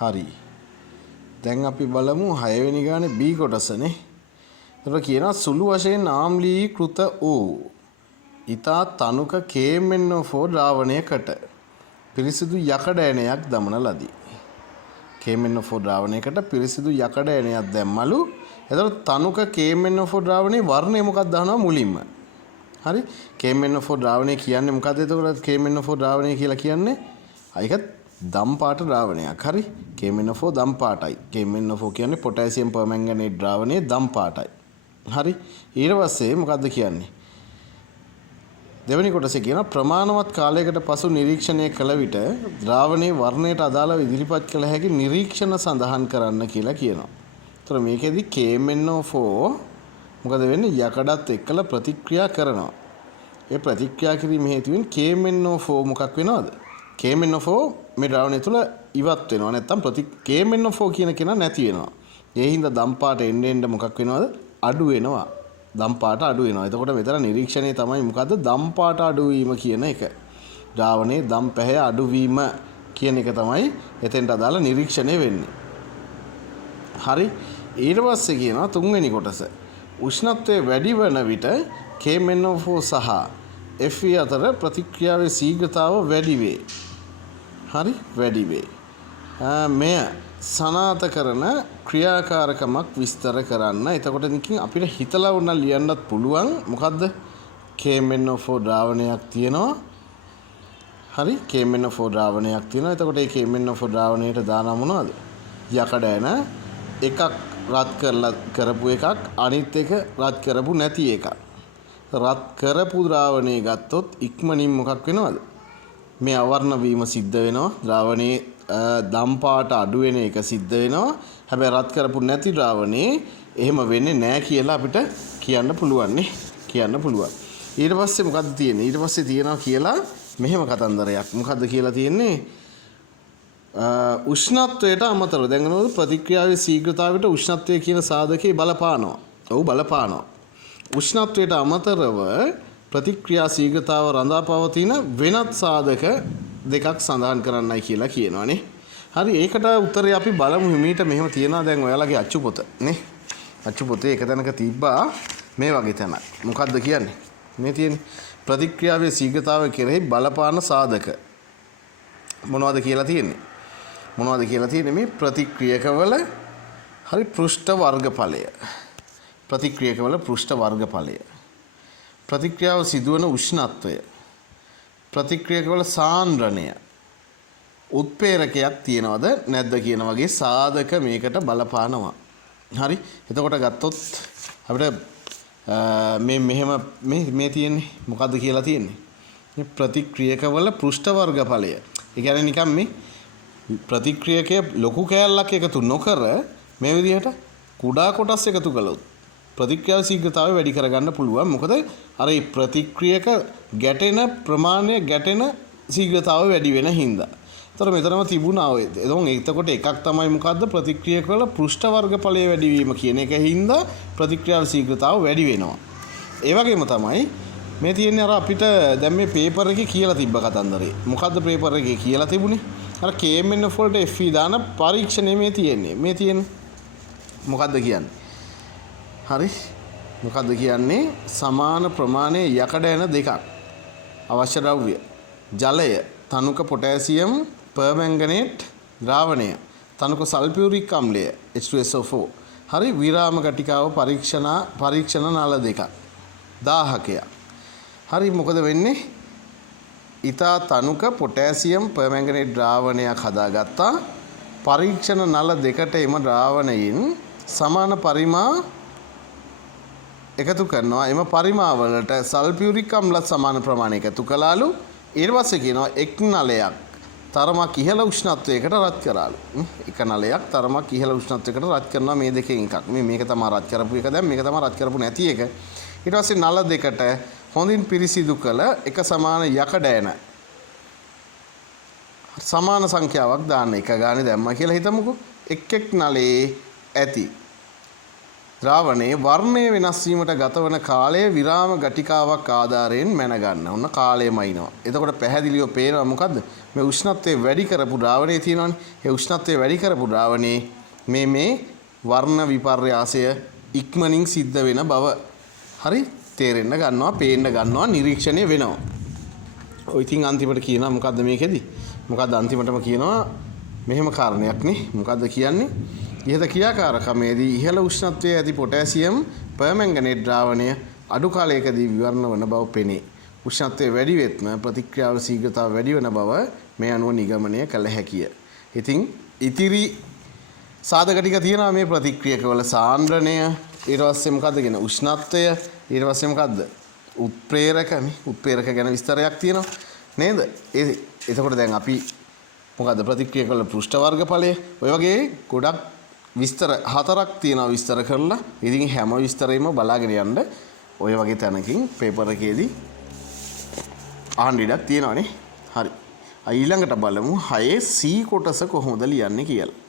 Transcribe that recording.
හරි. දැන් අපි බලමු 6 වෙනි ගානේ B කොටසනේ. එතකොට කියනවා සුළු වශයෙන් ආම්ලීකృత වූ ඊතා තනුක KMnO4 ද්‍රාවණයකට පිරිසිදු යකඩ ඇණයක් දමන ලදී. KMnO4 ද්‍රාවණයකට පිරිසිදු යකඩ ඇණයක් දැම්මලු. එතකොට තනුක KMnO4 ද්‍රාවණයේ වර්ණය මොකක්ද දානවා මුලින්ම. හරි. KMnO4 ද්‍රාවණය කියන්නේ මොකද්ද? එතකොට KMnO4 ද්‍රාවණය කියලා කියන්නේ ඒක දම් පාට ද්‍රාවණයක්. හරි. KMnO4 දම් පාටයි. KMnO4 කියන්නේ පොටෑසියම් පර්මැංගනේට් ද්‍රාවණයේ දම් පාටයි. හරි. ඊට පස්සේ මොකද්ද කියන්නේ? දෙවෙනි කොටසේ කියන ප්‍රමාණවත් කාලයකට පසු නිරීක්ෂණය කළ විට ද්‍රාවණයේ වර්ණයට අදාළව ඉදිරිපත් කළ හැකි නිරීක්ෂණ සඳහන් කරන්න කියලා කියනවා. ඒතර මේකෙදි KMnO4 මොකද වෙන්නේ? යකඩත් එක්කලා ප්‍රතික්‍රියා කරනවා. ඒ ප්‍රතික්‍රියා කිරීම හේතුවෙන් KMnO4 මොකක් වෙනවද? KMnO4 මේ ද්‍රාවණය තුළ ඉවත් වෙනවා. නැත්තම් KMnO4 කියන කෙනා නැති වෙනවා. ඒ හින්දා දම් පාට එන්න මොකක් වෙනවද? අඩු වෙනවා. දම් පාට අඩු වෙනවා. එතකොට මෙතන නිරීක්ෂණය තමයි මොකද්ද? දම් පාට අඩු වීම කියන එක. ද්‍රාවණයේ දම් පැහැ අඩු වීම කියන එක තමයි එතෙන්ට අදාළ නිරීක්ෂණය වෙන්නේ. හරි. ඊට පස්සේ කියනවා තුන්වෙනි කොටස. උෂ්ණත්වය වැඩි වන විට KMnO4 සහ Fe අතර ප්‍රතික්‍රියාවේ ශීඝ්‍රතාව වැඩි වේ. හරි වැඩි වේ. මෙය සනාථ කරන ක්‍රියාකාරකමක් විස්තර කරන්න. එතකොට නිකන් අපිට හිතලා වුණා ලියන්නත් පුළුවන්. මොකද්ද? KMnO4 ද්‍රාවණයක් තියෙනවා. හරි KMnO4 ද්‍රාවණයක් තියෙනවා. එතකොට මේ KMnO4 ද්‍රාවණයට දාන මොනවද? යකඩ ඇන එකක් රත් කරලා කරපු එකක් අනිත් එක රත් කරපු නැති එකක්. රත් කරපු ද්‍රාවණය ගත්තොත් ඉක්මනින් මොකක් වෙනවද? මේ අවර්ණ වීම සිද්ධ වෙනවා. ද්‍රාවණයේ දම් පාට අඩු වෙන එක සිද්ධ වෙනවා. හැබැයි රත් කරපු නැති ද්‍රාවණේ එහෙම වෙන්නේ නැහැ කියලා අපිට කියන්න පුළුවන් නේ. කියන්න පුළුවන්. ඊට පස්සේ මොකද්ද තියෙන්නේ? ඊට පස්සේ තියනවා කියලා මෙහෙම කතන්දරයක්. මොකද්ද කියලා තියෙන්නේ? උෂ්ණත්වයට අමතරව දැන් නේද ප්‍රතික්‍රියාවේ ශීඝ්‍රතාවයට උෂ්ණත්වය කියන සාධකේ බලපානවා. ඔව් බලපානවා. උෂ්ණත්වයට අමතරව ප්‍රතික්‍රියා ශීඝ්‍රතාව රඳා පවතින වෙනත් සාධක දෙකක් සඳහන් කරන්නයි කියලා කියනවානේ. හරි ඒකට උත්තරේ අපි බලමු හිමීට මෙහෙම තියෙනවා දැන් ඔයාලගේ අච්චු පොත නේ. අච්චු පොතේ එක තැනක තිබ්බා මේ වගේ තැනක්. මොකද්ද කියන්නේ? මේ තියෙන්නේ ප්‍රතික්‍රියාවේ ශීඝ්‍රතාව කෙරෙහි බලපාන සාධක. මොනවද කියලා තියෙන්නේ? මොනවද කියලා තියෙන්නේ මේ ප්‍රතික්‍රියකවල හරි පෘෂ්ඨ වර්ගඵලය. ප්‍රතික්‍රියකවල පෘෂ්ඨ වර්ගඵලය. ප්‍රතික්‍රියාව සිදුවන උෂ්ණත්වය. ප්‍රතික්‍රියකවල සාන්ද්‍රණය. උත්ප්‍රේරකයක් තියනවද නැද්ද කියන වගේ සාධක මේකට බලපානවා. හරි. එතකොට ගත්තොත් අපිට මෙහෙම මේ තියෙන්නේ මොකද්ද කියලා තියෙන්නේ? මේ ප්‍රතික්‍රියකවල පෘෂ්ඨ වර්ගඵලය. ඒ කියන්නේ නිකන් මේ ප්‍රතික්‍රියකයේ ලොකු කෑල්ලක් එකතු නොකර මේ විදිහට කුඩා කොටස් එකතු කළොත් ප්‍රතික්‍රියා ශීඝ්‍රතාවය වැඩි කරගන්න පුළුවන්. මොකද අර මේ ප්‍රතික්‍රියක ගැටෙන ප්‍රමාණය ගැටෙන ශීඝ්‍රතාවය වැඩි වෙන හින්දා. ඒතර මෙතනම තිබුණා ඔය. එතකොට එකක් තමයි මොකද්ද? ප්‍රතික්‍රියකවල පෘෂ්ඨ වර්ගඵලය වැඩි වීම කියන එක හින්දා ප්‍රතික්‍රියා ශීඝ්‍රතාවය වැඩි වෙනවා. ඒ වගේම තමයි මේ තියෙන්නේ අර අපිට දැන් මේ පේපර් එකේ කියලා තිබ්බ කතන්දරේ. මොකද්ද පේපර් එකේ කියලා තිබුණේ? අර KMnO4 වලට Fe දාන පරීක්ෂණය මේ තියෙන්නේ. මේ තියෙන්නේ මොකද්ද කියන්නේ? හරි. මොකද්ද කියන්නේ? සමාන ප්‍රමාණයේ යකඩ ඇන දෙකක්. අවශ්‍ය ද්‍රව්‍ය. ජලය, තනුක පොටෑසියම් පර්මැංගනේට් ද්‍රාවණය, තනුක සල්ෆියුරික් අම්ලය H2SO4. හරි විරාම කටිකාව පරීක්ෂණ නල දෙකක්. 1000ක්. හරි මොකද වෙන්නේ? ඊතා තනුක පොටෑසියම් පර්මැංගනේට් ද්‍රාවණයක් හදාගත්තා. පරීක්ෂණ නල දෙකට එම ද්‍රාවණයෙන් සමාන පරිමා එකතු කරනවා. එම පරිමා වලට සල්ෆියුරික් අම්ලත් සමාන ප්‍රමාණයක එකතු කළාලු. ඊට පස්සේ කියනවා එක් නලයක් තරමක් ඉහළ උෂ්ණත්වයකට රත් කරාලු. එක නලයක් තරමක් ඉහළ උෂ්ණත්වයකට රත් කරනවා. මේ දෙකෙන් එකක්. මේක තමයි රත් කරපු එක. දැන් මේක තමයි රත් කරපු නැති එක. ඊට පස්සේ නල දෙකට හොඳින් පිරිසිදු කළ එක සමාන යකඩ ඇන සමාන සංඛ්‍යාවක් දාන්න. එක ගානේ දැම්මා කියලා හිතමුකෝ. එක් එක් නලේ ඇති ද්‍රාවණයේ වර්ණය වෙනස් වීමට ගතවන කාලය විරාම ගටිකාවක් ආධාරයෙන් මැනගන්න. ඔන්න කාලයමයිනවා. එතකොට පැහැදිලිව පේනවා මොකද්ද? මේ උෂ්ණත්වය වැඩි කරපු ද්‍රාවණයේ තියෙනවානේ. ඒ උෂ්ණත්වය වැඩි කරපු ද්‍රාවණයේ මේ වර්ණ විපර්යාසය ඉක්මනින් සිද්ධ වෙන බව හරි තේරෙන්න ගන්නවා, පේන්න ගන්නවා, නිරීක්ෂණය වෙනවා. ඔය ඉතින් අන්තිමට කියනවා මොකද්ද මේකෙදි? මොකද්ද අන්තිමටම කියනවා මෙහෙම කාරණයක් නේ. මොකද්ද කියන්නේ? ඉහත ක්‍රියාකාරකමේදී ඉහළ උෂ්ණත්වයේ ඇති පොටෑසියම් පර්මැංගනේට් ද්‍රාවණය අඩු කාලයකදී විවරණ වන බව පෙනේ. උෂ්ණත්වය වැඩි වෙත්ම ප්‍රතික්‍රියාව ශීඝ්‍රතාව වැඩි වන බව මේ අනුව නිගමනය කළ හැකිය. ඉතින් ඉතිරි සාධක ටික තියෙනවා මේ ප්‍රතික්‍රියකවල සාන්ද්‍රණය, ඊට පස්සේ මොකද්ද කියන උෂ්ණත්වය, ඊට පස්සේ මොකද්ද උත්ප්‍රේරක, මේ උත්ප්‍රේරක ගැන විස්තරයක් තියෙනවා නේද? එතකොට දැන් අපි මොකද්ද ප්‍රතික්‍රියකවල පෘෂ්ඨ වර්ගඵලය ඔය වගේ ගොඩක් විස්තර 4ක් තියෙනවා විස්තර කරලා. ඉතින් හැම විස්තරෙම බලාගෙන යන්න ඔය වගේ තැනකින් පේපර් එකේදී අහන්න ඉඩක් තියෙනවානේ. හරි. ඊළඟට බලමු 6 C කොටස කොහොමද ලියන්නේ කියලා.